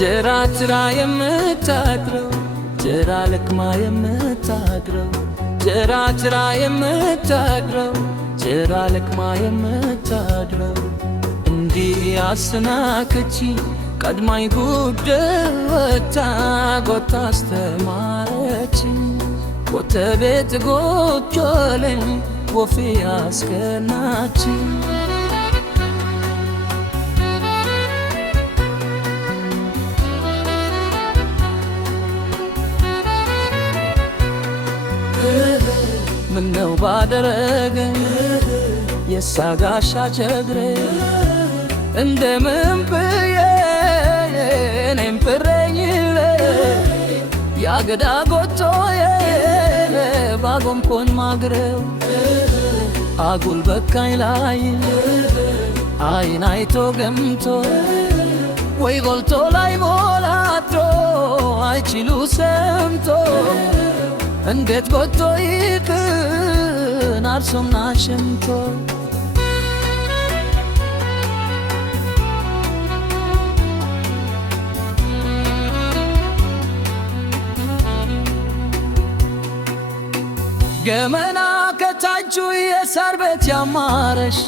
ጀራ ትራ የምታድረው ጀራ ለቅማ የምታድረው ጀራ ትራ የምታድረው ጀራ ለቅማ የምታድረው እንዲህ አሰናከቺ ቀድማኝ ጉደወታ ጎታ አስተማረችኝ ጎተ ቤት ጎጆለኝ ወፌ አስቀናችኝ ምነው ባደረገኝ የሳጋሻ ጀግሬ እንደምን ብዬ እኔም ፍሬኝለ ያገዳ ጎቶዬ ባጎምኮን ማግረው አጉል በካኝ ላይ አይን አይቶ ገምቶ ወይ ጎልቶ ላይ ሞላቶ አይችሉ ሰምቶ እንዴት ጎቶ ይቅን አርሶምና ሸምቶ ገመና ከታቹ የሳር ቤት ያማረሽ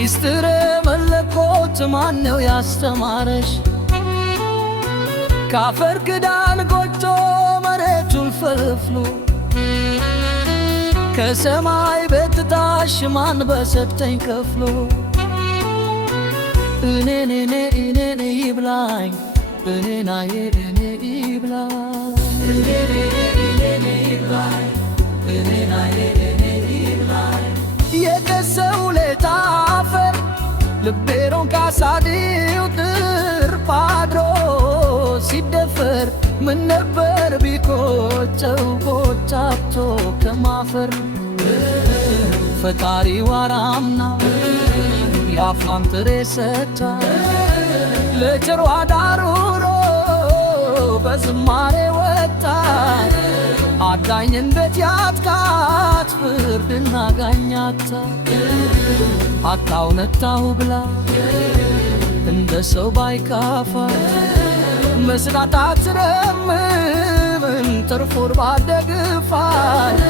ኢስትረ መለኮት ማነው ያስተማረሽ ካፈር ክዳን ጎጆ መሬቱን ፈልፍሉ ከሰማይ ቤት ታሽ ማን በሰጠኝ ከፍሎ እኔ ይብላኝ እኔናዬ እኔ ይብላኝ የደሰው ለታፈር ልቤሮን ካሳዲው ጥር ፓድሮ ሲደፈር ምን ነበር ቢቆጨው ጎቻቶ ከማፈር ፈጣሪ ዋራምና ያፍራም ጥሬ ሰታ ለጭሯ ዳሩሮ በዝማሬ ወጣ አዳኝ እንዴት ያትካት ፍርድና ጋኛታ አታው ነታው ብላ እንደ ሰው ባይካፋ መስራታት ረምምን ትርፉር ባደግፋል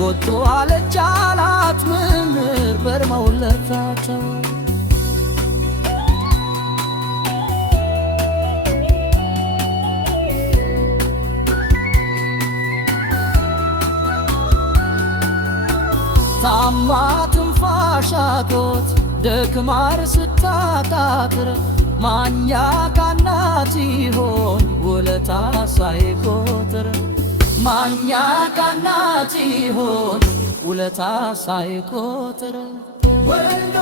ጎቶ አለቻላት ምንር በርመውለታታ ታማ ትንፋሻቶት ደክማር ስታታትር ማኛ ካናት ይሆን ውለታ ሳይቆጥር ማኛ ካናት ይሆን ውለታ ሳይቆጥር ወልዶ